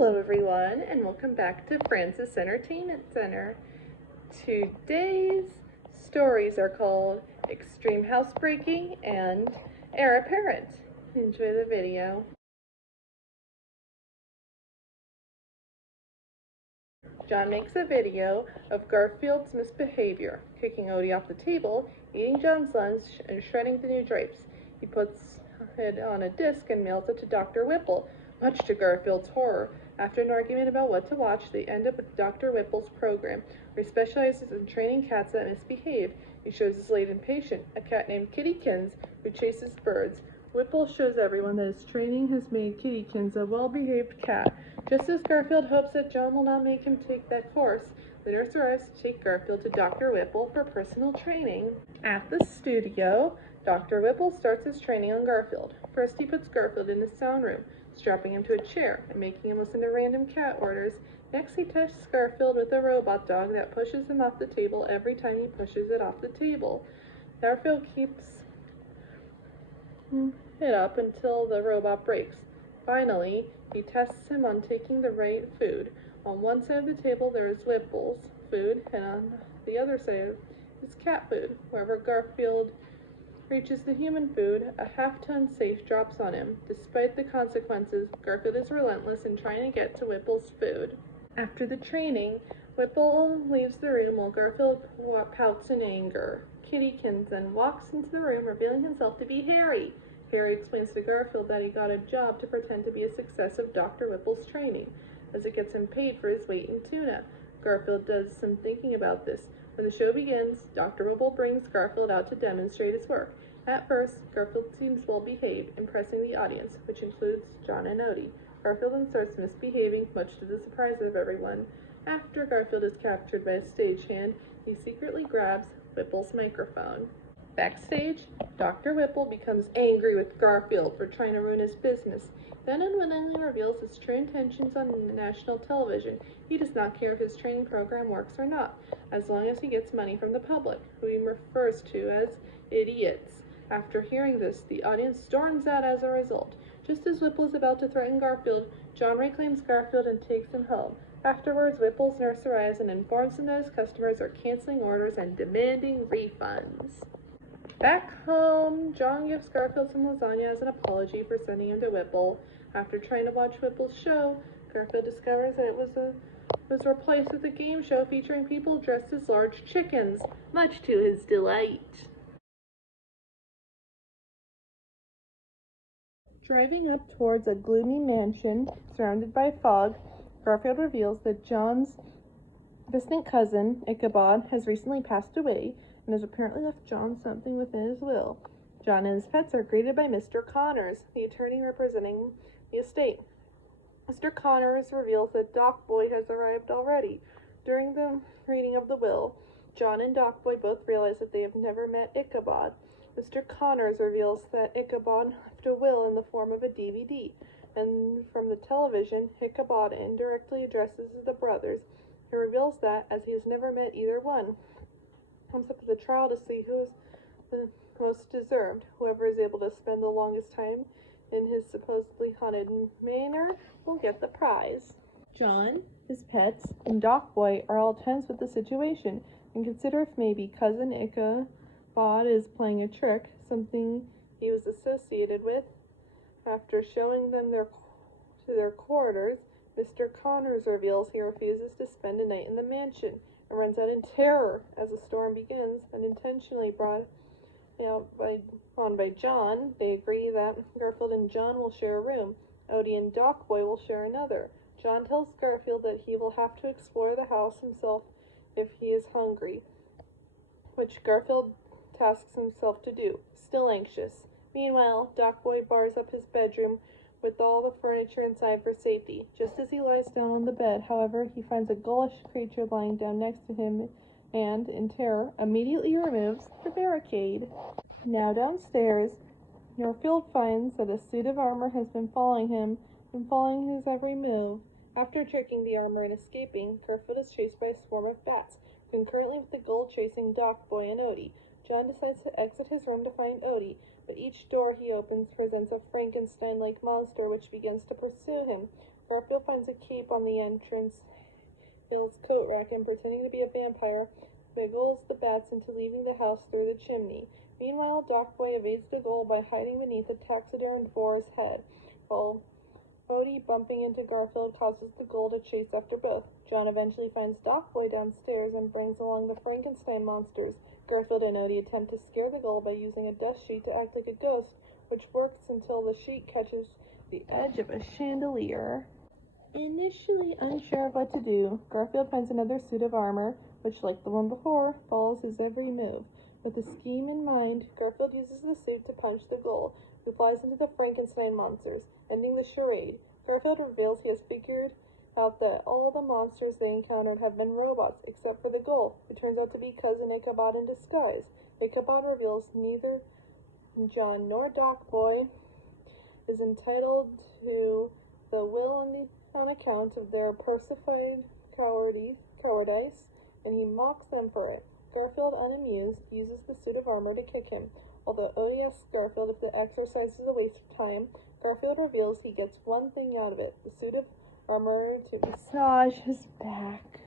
Hello everyone, and welcome back to Francis Entertainment Center. Today's stories are called Extreme Housebreaking and Heir Apparent. Enjoy the video. John makes a video of Garfield's misbehavior, kicking Odie off the table, eating John's lunch, and shredding the new drapes. He puts it on a disc and mails it to Dr. Whipple, much to Garfield's horror. After an argument about what to watch, they end up with Dr. Whipple's program, where he specializes in training cats that misbehave. He shows his latent patient, a cat named Kittykins, who chases birds. Whipple shows everyone that his training has made Kittykins a well-behaved cat. Just as Garfield hopes that John will not make him take that course, the nurse arrives to take Garfield to Dr. Whipple for personal training. At the studio, Dr. Whipple starts his training on Garfield. First, he puts Garfield in his sound room, strapping him to a chair and making him listen to random cat orders. Next, he tests Garfield with a robot dog that pushes him off the table every time he pushes it off the table. Garfield keeps it up until the robot breaks. Finally, he tests him on taking the right food. On one side of the table there is Whipple's food, and on the other side is cat food. Wherever Garfield reaches the human food, a half-ton safe drops on him. Despite the consequences, Garfield is relentless in trying to get to Whipple's food. After the training, Whipple leaves the room while Garfield pouts in anger. Kittykins then walks into the room, revealing himself to be Harry. Harry explains to Garfield that he got a job to pretend to be a success of Dr. Whipple's training, as it gets him paid for his weight in tuna. Garfield does some thinking about this. When the show begins, Dr. Whipple brings Garfield out to demonstrate his work. At first, Garfield seems well-behaved, impressing the audience, which includes John and Odie. Garfield then starts misbehaving, much to the surprise of everyone. After Garfield is captured by a stagehand, he secretly grabs Whipple's microphone. Backstage, Dr. Whipple becomes angry with Garfield for trying to ruin his business, then unwittingly reveals his true intentions on national television. He does not care if his training program works or not, as long as he gets money from the public, who he refers to as idiots. After hearing this, the audience storms out as a result. Just as Whipple is about to threaten Garfield, John reclaims Garfield and takes him home. Afterwards, Whipple's nurse arrives and informs him that his customers are canceling orders and demanding refunds. Back home, John gives Garfield some lasagna as an apology for sending him to Whipple. After trying to watch Whipple's show, Garfield discovers that it was replaced with a game show featuring people dressed as large chickens, much to his delight. Driving up towards a gloomy mansion surrounded by fog, Garfield reveals that John's distant cousin, Ichabod, has recently passed away and has apparently left John something within his will. John and his pets are greeted by Mr. Connors, the attorney representing the estate. Mr. Connors reveals that Doc Boy has arrived already. During the reading of the will, John and Doc Boy both realize that they have never met Ichabod. Mr. Connors reveals that Ichabod left a will in the form of a DVD, and from the television, Ichabod indirectly addresses the brothers. He reveals that, as he has never met either one, comes up with a trial to see who is the most deserved. Whoever is able to spend the longest time in his supposedly haunted manor will get the prize. John, his pets, and Doc Boy are all tense with the situation and consider if maybe cousin Ichabod is playing a trick, something he was associated with. After showing them to their quarters, Mr. Connors reveals he refuses to spend a night in the mansion and runs out in terror as a storm begins, and intentionally brought out by John. They agree that Garfield and John will share a room. Odie and Doc Boy will share another. John tells Garfield that he will have to explore the house himself if he is hungry, which Garfield tasks himself to do, still anxious. Meanwhile, Doc Boy bars up his bedroom with all the furniture inside for safety. Just as he lies down on the bed, however, he finds a ghoulish creature lying down next to him and, in terror, immediately removes the barricade. Now downstairs, Garfield finds that a suit of armor has been following him and following his every move. After tricking the armor and escaping, Garfield is chased by a swarm of bats, concurrently with the ghoul chasing Doc Boy and Odie. John decides to exit his room to find Odie, but each door he opens presents a Frankenstein-like monster which begins to pursue him. Garfield finds a cape on the entrance Bill's coat rack and, pretending to be a vampire, wiggles the bats into leaving the house through the chimney. Meanwhile, Doc Boy evades the goal by hiding beneath a taxidermed boar's head, while Odie bumping into Garfield causes the ghoul to chase after both. John eventually finds Doc Boy downstairs and brings along the Frankenstein monsters. Garfield and Odie attempt to scare the ghoul by using a dust sheet to act like a ghost, which works until the sheet catches the edge of a chandelier. Initially unsure of what to do, Garfield finds another suit of armor, which, like the one before, follows his every move. With a scheme in mind, Garfield uses the suit to punch the ghoul, who flies into the Frankenstein monsters, ending the charade. Garfield reveals he has figured out that all the monsters they encountered have been robots, except for the ghoul, who turns out to be Cousin Ichabod in disguise. Ichabod reveals neither John nor Doc Boy is entitled to the will on account of their personified cowardice, and he mocks them for it. Garfield, unamused, uses the suit of armor to kick him. Although Odie asks Garfield if the exercise is a waste of time, Garfield reveals he gets one thing out of it, the suit of armor to massage his back.